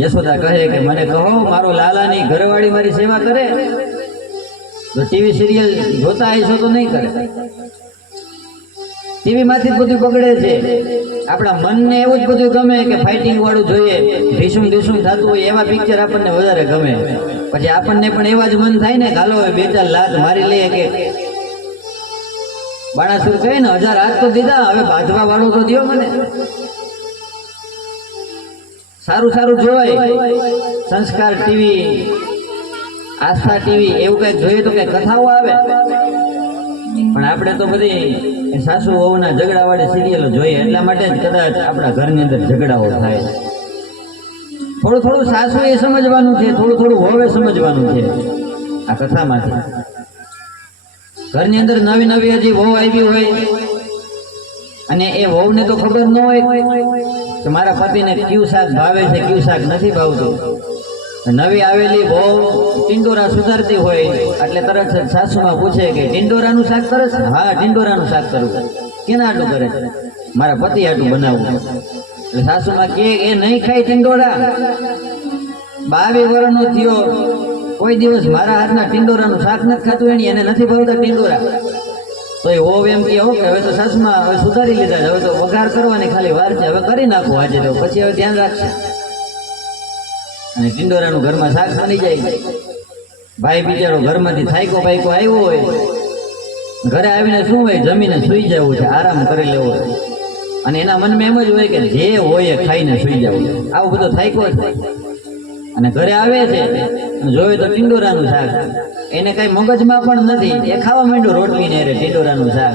યશોદા કહે કે મને કહો, મારો લાલાની ઘરવાળી મારી સેવા કરે. તો ટીવી સિરિયલ જોતા આવીશો તો નહીં કરે. ટીવી માંથી જ બધું બગડે છે. આપણા મનને એવું જ બધું ગમે કે ફાઇટિંગ વાળું જોઈએ ભીસું ભીસું થતું હોય એવા પિક્ચર આપણને વધારે ગમે. પછી આપણને પણ એવા જ મન થાય ને હવે બે ચાર લાત મારી લઈએ કે બાણાસુર કહે ને, હજાર હાથ તો દીધા, હવે બાંધવા વાળું તો દ્યો મને. સારું સારું જોવાય. સંસ્કાર ટીવી, આસ્થા ટીવી, એવું કંઈક જોઈએ તો કઈ કથાઓ આવે. પણ આપણે તો બધી સાસુ વહુના ઝઘડાવાળી સિરિયલો જોઈએ, એટલા માટે જ કદાચ આપણા ઘરની અંદર ઝઘડાઓ થાય. થોડું થોડું સાસુ એ સમજવાનું છે, થોડું થોડું વહુએ સમજવાનું છે આ કથામાંથી. ઘરની અંદર નવી નવી હજી વહુ આવી હોય, અને એ વહુને તો ખબર ન હોય. મારા પતિને કયું શાક ભાવે છે, કયું શાક નથી ભાવતું. નવી આવેલી બહુ ટિંડોરા સુધારતી હોય એટલે તરત સાસુમાં પૂછે કે, ટિંડોરાનું શાક છે? હા, ટિંડોરાનું શાક કરું કેના આટલું કરે મારા પતિ આટલું બનાવવું એટલે સાસુમાં કે એ નહીં ખાય ટિંડોરા. બાવી વર્ષનો થયો. કોઈ દિવસ મારા હાથના ટિંડોરાનું શાક નથી ખાતું, એની એને નથી ભાવતા ટિંડોરા. તો એ એમ કે કે હવે તો સાસમાં હવે સુધારી લીધા છે, હવે તો વઘાર કરવાની ખાલી વાર છે, હવે કરી નાખું આજે તો, પછી હવે ધ્યાન રાખશે. અને ટિંડોરાનું ઘરમાં શાક બની જાય. ભાઈ બિચારો ઘરમાંથી થાયકો બાઈકો આવ્યો હોય, ઘરે આવીને શું હોય? જમીને સૂઈ જવું છે, આરામ કરી લેવો અને એના મનમાં એમ જ હોય કે જે હોય એ ખાઈને સૂઈ જવું આવું બધો થાયકો છે અને ઘરે આવે છે. જોયું તો ટીંડોરાનું શાક. એને કઈ મગજમાં પણ નથી. એ ખાવા માંડ્યું રોટલી ને ટિંડોરાનું શાક.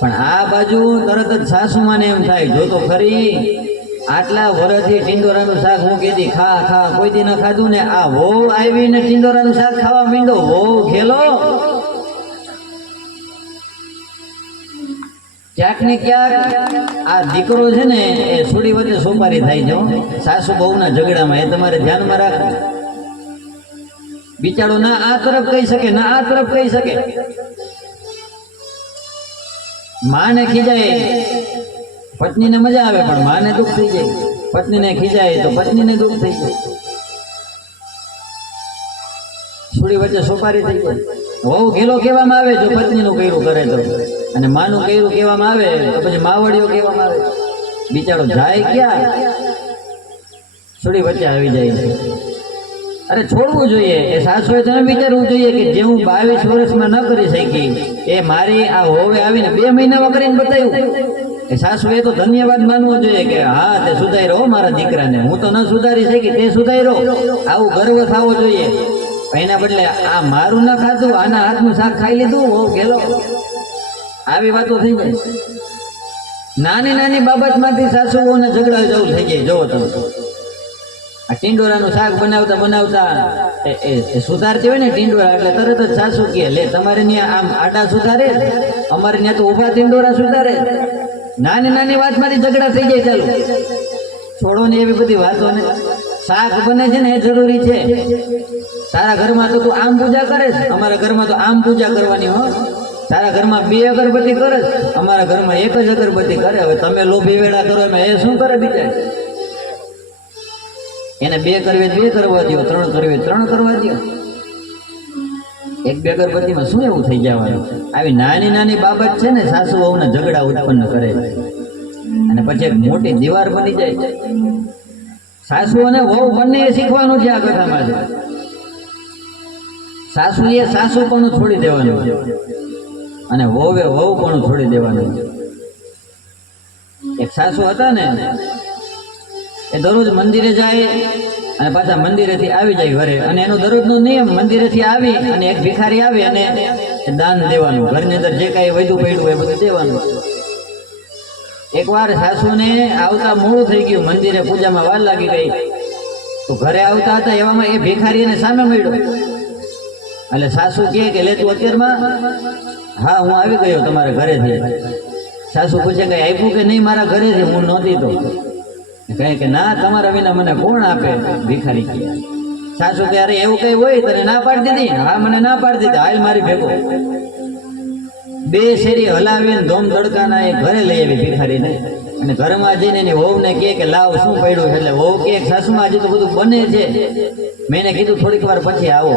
પણ આ બાજુ તરત જ સાસુમાને એમ થાય, જો તો ખરી. આટલા વર્ષથી ટીંડોરાનું શાક હું કીધી ખા ખા કોઈ દી ન ખાધું ને? આ વહુ આવીને ટીંડોરાનું શાક ખાવા માંડ્યો. વહુ ખેલો. ક્યાંક ને ક્યાંક આ દીકરો છે ને એ સુડી વચ્ચે સોપારી થાય છે. સાસુ બહુના ઝઘડામાં, એ તમારે ધ્યાનમાં રાખો બિચારો ના આ તરફ કહી શકે, ના આ તરફ કહી શકે. માને ખીજાય, પત્નીને મજા આવે, પણ માને દુઃખ થઈ જાય. પત્નીને ખીજાય તો પત્નીને દુઃખ થઈ જાય. સુડી વચ્ચે સોપારી થઈ જાય. વહુ ઘેલો કહેવામાં આવે, જો પત્નીનું કર્યું કરે તો. અને માનું કયું કહેવામાં આવે, તો પછી માવડીઓ કહેવામાં આવે. બિચારો જાય ક્યાં? થોડી વચ્ચે આવી જાય. છે અરે છોડવું જોઈએ. એ સાસુએ તમે વિચારવું જોઈએ કે જે હું બાવીસ વર્ષમાં ન કરી શકી, એ મારી આ હોવે આવીને બે મહિનામાં કરીને બતાવ્યું. એ સાસુએ તો ધન્યવાદ માનવો જોઈએ કે હા, તે સુધાર્યો હો મારા દીકરાને. હું તો ન સુધારી શકી, તે સુધાર્યો. આવું ગર્વ થવો જોઈએ. એના બદલે આ મારું ન ખાધું, આના હાથનું શાક ખાઈ લીધું હો ગેલો. આવી વાતો થઈ જાય નાની નાની બાબતમાંથી સાસુઓને ઝઘડા જવું થઈ જાય જોવો તમે. આ ટીંડોરાનું શાક બનાવતા બનાવતા એ- સુધારતી હોય ને ટીંડોરા, એટલે તરત જ સાસુ કહે, લે, તમારે ત્યાં આમ આટા સુધારે, અમારે ત્યાં તો ઊભા ટીંડોરા સુધારે. નાની નાની વાતમાંથી ઝઘડા થઈ જાય ચાલો. છોડો ને એવી બધી વાતો ને. શાક બને છે ને એ જરૂરી છે. તારા ઘરમાં તો તું આમ પૂજા કરે અમારા ઘરમાં તો આમ પૂજા કરવાની, હો. તારા ઘરમાં બે અગરબત્તી કરે અમારા ઘરમાં એક જ અગરબત્તી કરે. હવે તમે લોભી વેળા કરો એમાં એ શું કરે બીજા એને બે કરવી બે કરવા દો ત્રણ કરવી ત્રણ કરવા દો એક બે અગરબત્તીમાં શું એવું થઈ જવાનું? આવી નાની નાની બાબત છે ને, સાસુ વહુના ઝઘડા ઉત્પન્ન કરે અને પછી એક મોટી દીવાર બની જાય છે. સાસુ અને વહુ બંને શીખવાનું છે આ કથામાં સાસુ એ સાસુ પણ છોડી દેવાનું અને વહુએ વહુ પણ છોડી દેવાનું. એક સાસુ હતા ને, એ દરરોજ મંદિરે જાય અને પાછા મંદિરેથી આવી જાય ઘરે. અને એનો દરરોજનો નિયમ, મંદિરેથી આવી અને એક ભિખારી આવે અને દાન દેવાનું. ઘરની અંદર જે કાંઈ વધુ પડ્યું એ બધું દેવાનું. એકવાર સાસુને આવતા મોડું થઈ ગયું. મંદિરે પૂજામાં વાર લાગી ગઈ. તો ઘરે આવતા હતા, એવામાં એ ભિખારી એને સામે મળ્યો. એટલે સાસુ કહે કે, લે તું અત્યારમાં? હા, હું આવી ગયો તમારા ઘરેથી. સાસુ પૂછે કંઈ આપ્યું કે નહીં મારા ઘરેથી? હું નહોતી તો. કહે કે, ના, તમારા વિના મને કોણ આપે? ભિખારી કે સાસુ કે અરે, એવું કઈ હોય તને ના પાડી દીધી? હા, મને ના પાડી દીધી. હાલ મારી ભેગો. બે શેરી હલાવીને ધોમ તડકાના એ ઘરે લઈ આવી ભિખારીને. અને ઘરમાં જઈને એની વહુને કહે કે, લાવ, શું પડ્યું? એટલે વહુ કે, સાસુમાં હજી તો બધું બને છે. મેં એને કીધું, થોડીક વાર પછી આવો.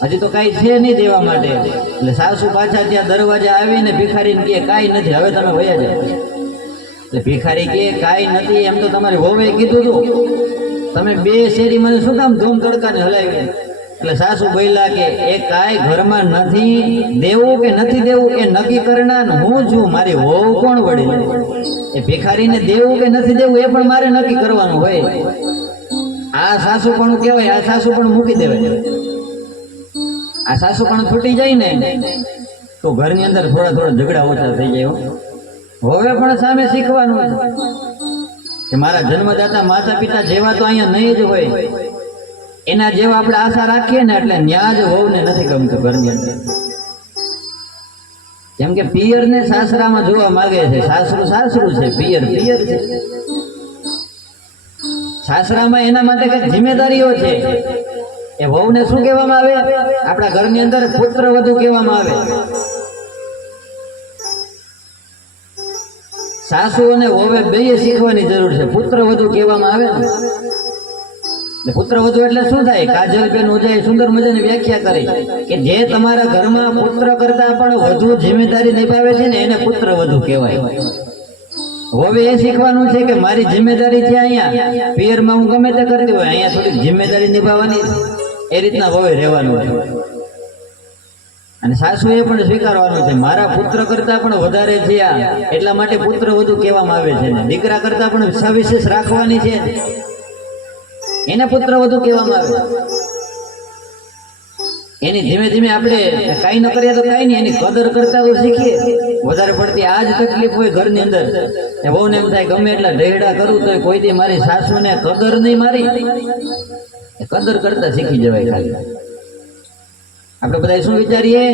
હજી તો કાંઈ છે નહીં દેવા માટે. એટલે સાસુ પાછા ત્યાં દરવાજે આવીને ભિખારીને કહે, કાંઈ નથી, હવે તમે વયા જાઓ. એટલે ભિખારી કહે, કાંઈ નથી, એમ તો તમારી વહુએ કીધું હતું તમે બે શેરી મને શું કામ ધૂમ તડકાને હલાવી એટલે સાસુ બોલ્યા કે, એ કાંઈ ઘરમાં નથી દેવું કે નથી દેવું? એ નક્કી કરનાર હું છું. મારી વહુ કોણ વળી એ ભિખારીને દેવું કે નથી દેવું, એ પણ મારે નક્કી કરવાનું હોય. આ સાસુ પણ કહેવાય, આ સાસુ પણ મૂકી દેવાય. આ સાસુ પણ છૂટી જાય ને, તો ઘરની અંદર થોડા થોડા ઝઘડા ઓછા થઈ જાય હવે પણ સામે શીખવાનું કે મારા જન્મદાતા માતા પિતા જેવા તો અહીંયા નહીં જ હોય. એના જેવા આપણે આશા રાખીએ ને એટલે ન્યા જ વહુને નથી ગમતું ઘરની અંદર. જેમ કે પિયર ને સાસરામાં જોવા માંગે છે, સાસરું સાસરું છે, પિયર પિયર છે. સાસરામાં એના માટે કંઈક જિમ્મેદારીઓ છે. એ વહુને શું કહેવામાં આવે? આપણા ઘરની અંદર પુત્ર વધુ કહેવામાં આવે. સાસુ અને વહુએ બે શીખવાની જરૂર છે. પુત્ર વધુ કહેવામાં આવે ને? પુત્ર વધુ એટલે શું થાય? કાજલબેન ઓઝાએ સુંદર મજાની વ્યાખ્યા કરી કે જે તમારા ઘરમાં પુત્ર કરતા પણ વધુ જિમ્મેદારી નિભાવે છે ને એને પુત્ર વધુ કહેવાય. હવે એ શીખવાનું છે કે મારી જિમ્મેદારી છે અહીંયા. પિયરમાં હું ગમે તે કરતી હોય, અહીંયા થોડીક જિમ્મેદારી નિભાવવાની છે. એ રીતના હવે રહેવાનું છે. અને સાસુએ પણ સ્વીકારવાનું છે, મારા પુત્ર કરતા પણ વધારે થયા, એટલા માટે પુત્ર વધુ કહેવામાં આવે છે દીકરા કરતા પણ સવિશેષ રાખવાની છે. એને પુત્ર વધુ કહેવામાં આવે. એની ધીમે ધીમે આપણે કાંઈ ન કરીએ તો કાંઈ નહીં, એની કદર કરતા શીખીએ. વધારે પડતી આ જ તકલીફ હોય ઘરની અંદર. બહુ ને એમ થાય, ગમે એટલા ઢેડા કરું તો કોઈ દી મારી સાસુને કદર નહીં મારી. કદર કરતા શીખી જવાય ખાલી. આપણે બધા શું વિચારીએ?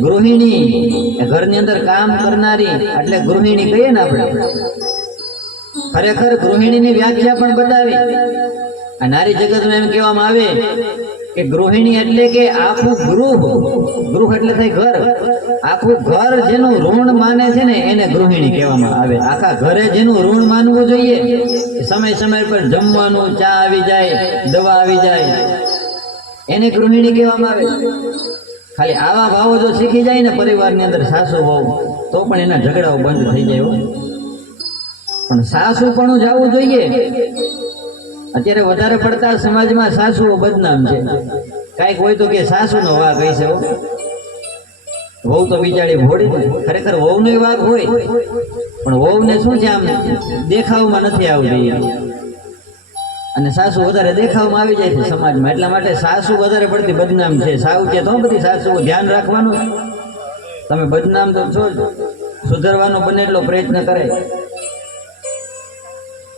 ગૃહિણી. ઘરની અંદર કામ કરનારી, એટલે ગૃહિણી કહીએ ને આપણે. ખરેખર ગૃહિણીની વ્યાખ્યા પણ બતાવી. આ નારી જગતમાં એમ કહેવામાં આવે કે ગૃહિણી એટલે કે આખું ગૃહ. ગૃહ એટલે થાય ઘર. આખું ઘર જેનું ઋણ માને છે ને એને ગૃહિણી કહેવામાં આવે. આખા ઘરે જેનું ઋણ માનવું જોઈએ સમય સમય પર જમવાનું, ચા આવી જાય, દવા આવી જાય. એને ગૃહિણી કહેવામાં આવે. ખાલી આવા ભાવો જો શીખી જાય ને પરિવારની અંદર સાસુ ભાવ તો પણ એના ઝઘડાઓ બંધ થઈ જાય. પણ સાસુ પણ જવું જોઈએ. અત્યારે વધારે પડતા સમાજમાં સાસુઓ બદનામ છે. કાંઈક હોય તો કે સાસુનો વાઘ હશે વહુ તો બિચારી ભોળી. ખરેખર વહુનો વાઘ હોય, પણ વહુને શું છે આમ દેખાવમાં નથી આવતી. અને સાસુ વધારે દેખાવમાં આવી જાય છે સમાજમાં. એટલા માટે સાસુ વધારે પડતી બદનામ છે. સાવ કે તો બધી સાસુઓ ધ્યાન રાખવાનું. તમે બદનામ તો છો જ. સુધરવાનો બને એટલો પ્રયત્ન કરે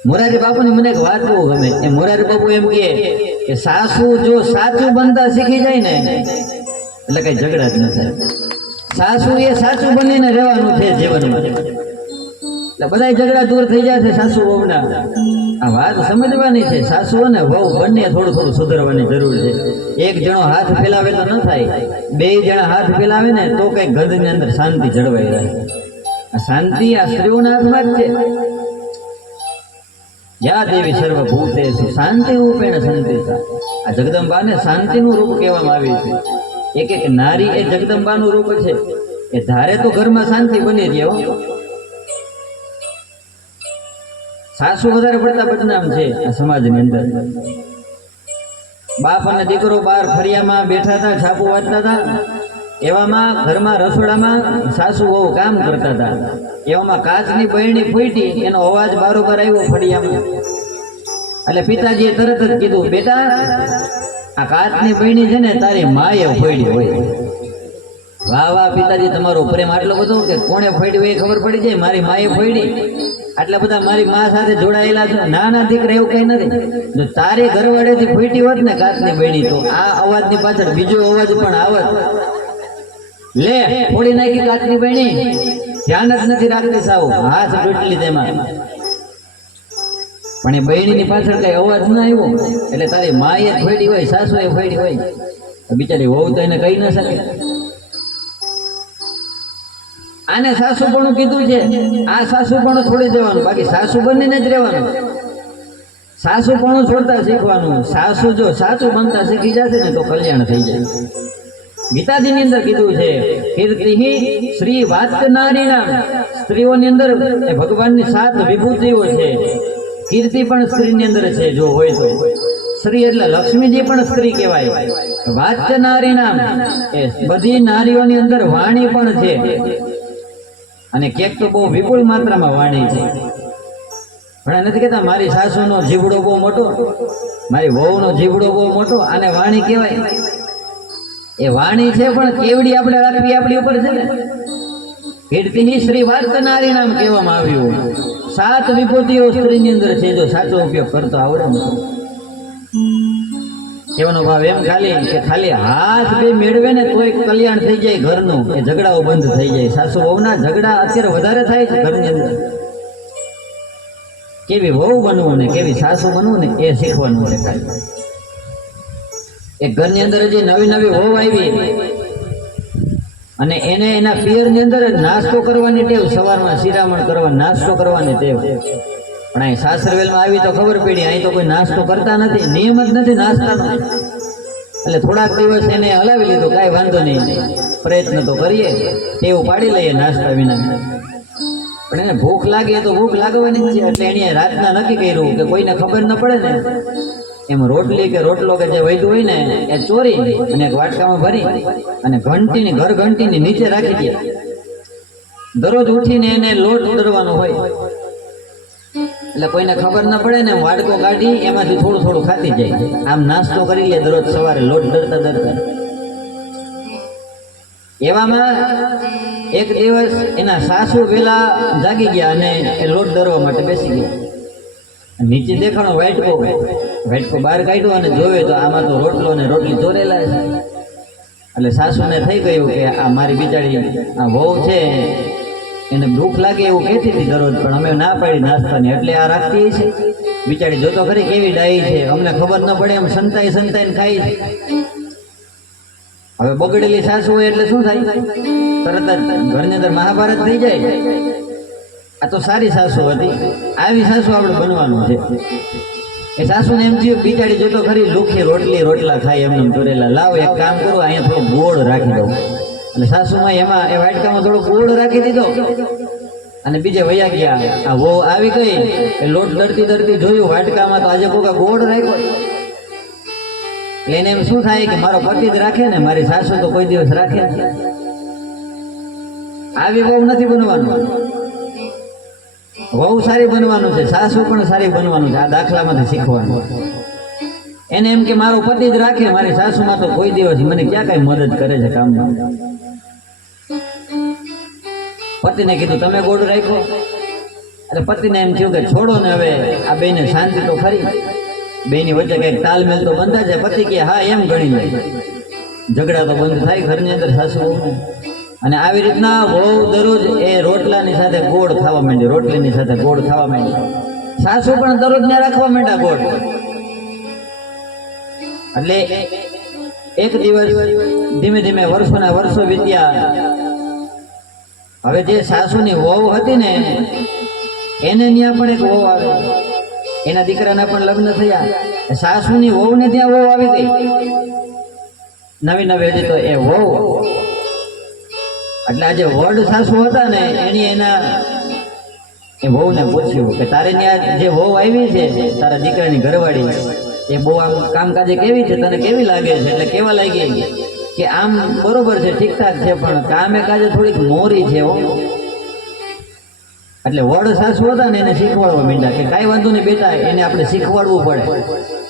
મોરારી બાપુની મને એક વાત બહુ ગમે. એ મોરારી બાપુ એમ કહે કે સાસુ જો સાચું બનતા શીખી જાય ને, એટલે કઈ ઝઘડા જ ન થાય. સાસુ એ સાચું બનીને રહેવાનું છે જીવનમાં. એટલે બધા ઝઘડા દૂર થઈ જાય છે સાસુ વહુના. આ વાત સમજવાની છે. સાસુ અને વહુ બંને થોડું થોડું સુધરવાની જરૂર છે. એક જણો હાથ ફેલાવે તો ન થાય. બે જણા હાથ ફેલાવે ને તો કઈ ઘરની અંદર શાંતિ જળવાઈ રહે. શાંતિ આ સ્ત્રીઓના હાથમાં જ છે. યા દેવી સર્વભૂતેષુ શાંતિ રૂપેણ સંતિતા. આ જગદંબાને શાંતિનું રૂપ કહેવામાં આવ્યું છે. એક એક નારી એ જગદંબાનું રૂપ છે. એ ધારે તો ઘરમાં શાંતિ બની રહે હો સાસુ વધારે પડતા બદનામ છે આ સમાજની અંદર. બાપ અને દીકરો બહાર ફરિયામાં બેઠા હતા, છાપું વાંચતા હતા. એવામાં ઘરમાં રસોડામાં સાસુ બહુ કામ કરતા હતા. એવામાં કાચની બહેણી ફૂટી, એનો અવાજ બારોબાર આવ્યો ફળિયામાં. એટલે પિતાજીએ તરત જ કીધું, બેટા, આ કાચની બહેણી છે ને તારી માએ ફોડી હોય. વાહ વાહ, પિતાજી, તમારો પ્રેમ આટલો બધો કે કોણે ફોડ્યું એ ખબર પડી જાય? મારી માએ ફોડી. આટલા બધા મારી મા સાથે જોડાયેલા છે. ના ના, દીકરા, એવું કઈ નથી. તારી ઘરવાળેથી ફૂટી હોત ને કાચની બહેણી તો આ અવાજની પાછળ બીજો અવાજ પણ આવત. લે, ફોડી નાખી કાચની બહેણી ધ્યાન જ નથી રાખતી સાવ. હાથ તૂટલી તેમાં પણ એ બહેણીની પાછળ કઈ અવાજ ના આવ્યો. એટલે તારી માએ ફેડી હોય, સાસુએ ફેડી હોય. બિચારી વહુ તો એને કહી ના શકે. આને સાસુ પણ કીધું છે. આ સાસુ પણ છોડી દેવાનું. બાકી સાસુ બંને જ રહેવાનું. સાસુ પણ છોડતા શીખવાનું. સાસુ જો સાચું બનતા શીખી જશે ને તો કલ્યાણ થઈ જાય. ગીતાજીની અંદર કીધું છે, કીર્તિ શ્રી વાત નારીના સ્ત્રીઓની અંદર એ ભગવાનની સાત વિભૂતિઓ છે. કીર્તિ પણ સ્ત્રીની અંદર છે, જો હોય તો. સ્ત્રી એટલે લક્ષ્મીજી પણ સ્ત્રી કહેવાય. નારી નામ એ બધી નારીઓની અંદર વાણી પણ છે. અને ક્યાંક તો બહુ વિપુલ માત્રામાં વાણી છે. ઘણા નથી કહેતા મારી સાસુનો જીવડો બહુ મોટો, મારી વહુનો જીવડો બહુ મોટો, આને વાણી કહેવાય. એ વાણી છે પણ કેવડી આપણે રાખવી આપણી ઉપર છે ને? કીર્તિની શ્રી વાર્તનારી નામ કહેવામાં આવ્યું સાત વિભૂતિઓ સ્ત્રીની અંદર છે, જો સાચો ઉપયોગ કરતો આવડે ને. કહેવાનો ભાવ એમ ખાલી કે ખાલી હાથ બે મેળવે ને કોઈ કલ્યાણ થઈ જાય ઘરનું એ ઝઘડાઓ બંધ થઈ જાય. સાસુ વહુના ઝઘડા અત્યારે વધારે થાય છે ઘરની અંદર. કેવી વહુ બનવું ને કેવી સાસુ બનવું ને એ શીખવાનું છે ખાલી. એક ઘરની અંદર જે નવી નવી હોવ આવી અને એને એના પિયરની અંદર નાસ્તો કરવાની ટેવ, સવારમાં શિરામણ કરવા, નાસ્તો કરવાની ટેવ. પણ અહીં સાસરવેલમાં આવી તો ખબર પડી, અહીં તો કોઈ નાસ્તો કરતા નથી, નિયમ જ નથી નાસ્તાનો. એટલે થોડાક દિવસ એને હલાવી લીધું, કાંઈ વાંધો નહીં. પ્રયત્ન તો કરીએ, ટેવ પાડી લઈએ નાસ્તા વિના. પણ એને ભૂખ લાગે તો ભૂખ લાગવાની જ છે, એટલે એણે રાતના નક્કી કર્યું કે કોઈને ખબર ન પડે ને. એમ રોટલી કે રોટલો કે જે વૈધું હોય ને એ ચોરી અને એક વાટકામાં ભરી અને ઘંટીની ઘર ઘંટીની નીચે રાખી દે. દરરોજ ઉઠીને એને લોટ દરવાનો હોય. એટલે કોઈને ખબર ના પડે ને વાડકો કાઢી એમાંથી થોડું થોડું ખાતી જાય. આમ નાસ્તો કરી લે દરરોજ સવારે લોટ ડરતા ડરતા એવામાં એક દિવસ એના સાસુ પેલા જાગી ગયા અને એ લોટ દરવા માટે બેસી ગયા. નીચે દેખાણો વાટકો વાટકો બહાર કાઢ્યો અને જોયો તો આમાં તો રોટલો ને રોટલી ચોરેલા છે. એટલે સાસુને થઈ ગયું કે આ મારી બિચારી આ વહુ છે. એને ભૂખ લાગે એવું કહેતી હતી દરરોજ, પણ અમે ના પાડી નાસ્તાની. એટલે આ રાખતી છે બિચારી જોતો ખરી કેવી ડાઈ છે. અમને ખબર ન પડે, એમ સંતાઈ સંતાઈને ખાઈ છે. હવે બગડેલી સાસુ હોય એટલે શું થાય? તરત જ ઘરની અંદર મહાભારત થઈ જાય. આ તો સારી સાસુ હતી. આવી સાસુ આપણે બનવાનું છે. એ સાસુને એમ થયું, બિચારી જોતો ખરી લુખી રોટલી, રોટલા ખાય એમને ચોરેલા લાવ એક કામ કરું, અહીંયા થોડો ગોળ રાખી દઉં એટલે સાસુમાં એમાં, એ વાટકામાં થોડો ગોળ રાખી દીધો. અને બીજે વયા ગયા. આ વો આવી ગઈ. એ લોટ દરતી દરતી જોયું, વાટકામાં તો આજે કોકા ગોળ રાખ્યો. એને એમ શું થાય કે મારો પતિ જ રાખે ને, મારી સાસુ તો કોઈ દિવસ રાખે આવી બહુ નથી બનવાનું. વહુ સારી બનવાનું છે. સાસુ પણ સારી બનવાનું છે. આ દાખલામાંથી શીખવાનું. એને એમ કે મારો પતિ જ રાખે, મારી સાસુમાં તો કોઈ દિવસ મને ક્યાં કઈ મદદ કરે છે કામમાં? પતિને કીધું, તમે ગોળ રાખો એટલે પતિને એમ થયું કે છોડો ને હવે, આ બેને શાંતિ તો ખરી. બેની વચ્ચે કંઈક તાલમેલ તો બનતા છે. પતિ કે હા, એમ ગણી લે. ઝઘડા તો બંધ થાય ઘરની અંદર સાસુ. અને આવી રીતના વહુ દરરોજ એ રોટલાની સાથે ગોળ ખાવા માંડી, રોટલીની સાથે ગોળ ખાવા માંડી. સાસુ પણ દરરોજ ને રાખવા માંડ્યા ગોળ. એટલે એક દિવસ ધીમે ધીમે વર્ષોના વર્ષો વીત્યા. હવે જે સાસુની વહુ હતી ને, એને ત્યાં પણ એક વહુ આવે. એના દીકરાના પણ લગ્ન થયા. સાસુની વહુને ત્યાં વહુ આવી ગઈ. નવી નવી હતી તો એ વહુ એટલે આ જે વડ સાસુ હતા ને, એની એના એ વહુને પૂછ્યું કે તારે ત્યાં જે વહુ આવી છે, તારા દીકરાની ઘરવાળી, એ બહુ આમ કામકાજે કેવી છે, તને કેવી લાગે છે? એટલે કેવા લાગી કે આમ બરોબર છે, ઠીકઠાક છે, પણ કામે કાજે થોડીક મોરી છે એટલે વડ સાસુ હતા ને, એને શીખવાડવા માંડ્યા કે કાંઈ વાંધો નહીં બેટા, એને આપણે શીખવાડવું પડે.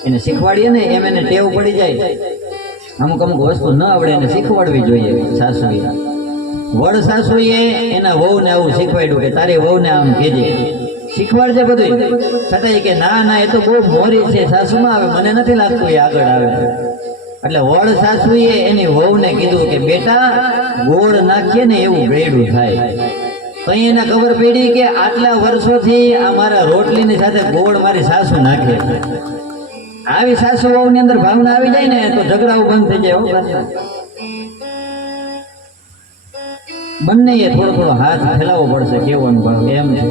એને શીખવાડીએ ને, એમ એને ટેવ પડી જાય. અમુક અમુક વસ્તુ ન આવડે, એને શીખવાડવી જોઈએ સાસુએ. વડ સાસુએ એના વહુને આવું શીખવાડ્યું કે તારે વહુને આમ કહેજે શીખવાડજે બધું છતાંય કે ના ના, એ તો બહુ મોરી છે, સાસુમાં આવે, મને નથી લાગતું એ આગળ આવે. એટલે વડ સાસુએ એની વહુને કીધું કે, બેટા, ગોળ નાખીએ ને એવું ભેડું થાય. કઈ એને ખબર પડી કે આટલા વર્ષોથી આ મારા રોટલીની સાથે ગોળ મારી સાસુ નાખે. આવી સાસુ વહુની અંદર ભાવના આવી જાય ને, તો ઝઘડાઓ બંધ થઈ જાય હો એ થોડો થોડો હાથ ફેલાવવો પડશે કેવાનું ભાવ એમ છે.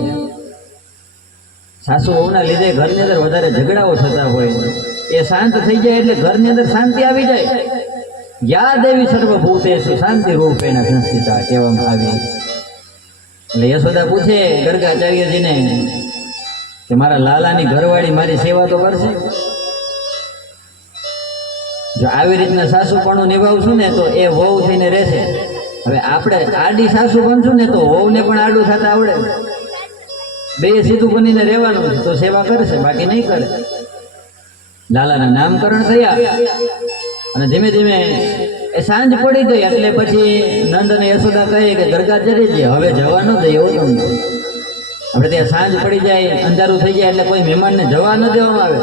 સાસુ વહુના લીધે ઘરની અંદર વધારે ઝઘડાઓ થતા હોય. એ શાંત થઈ જાય એટલે ઘરની અંદર શાંતિ આવી જાય. યા દેવી સર્વભૂતેષુ શાંતિ રૂપેણ સંસ્થિતા કહેવામાં આવી. એટલે યશોદા પૂછે ગર્ગાચાર્યજીને કે મારા લાલાની ઘરવાળી મારી સેવા તો કરશે? જો આવી રીતના સાસુપણું નિભાવશું ને તો એ વહુ થઈને રહેશે. હવે આપણે આડી સાસુ બનશું ને તો હોવને પણ આડું થતા આવડે. બે સીધું બનીને રહેવાનું તો સેવા કરશે, બાકી નહીં કરે. લાલાના નામકરણ થયા. અને ધીમે ધીમે એ સાંજ પડી ગઈ એટલે પછી નંદ અને યશોદા કહે કે ગરગાચાર્યજી હવે જવા ન એવું તમને આપણે ત્યાં સાંજ પડી જાય, અંધારું થઈ જાય એટલે કોઈ મહેમાનને જવા ન દેવામાં આવે.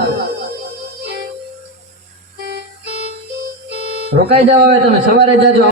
રોકાઈ જાવ હવે તમે, સવારે જાજો.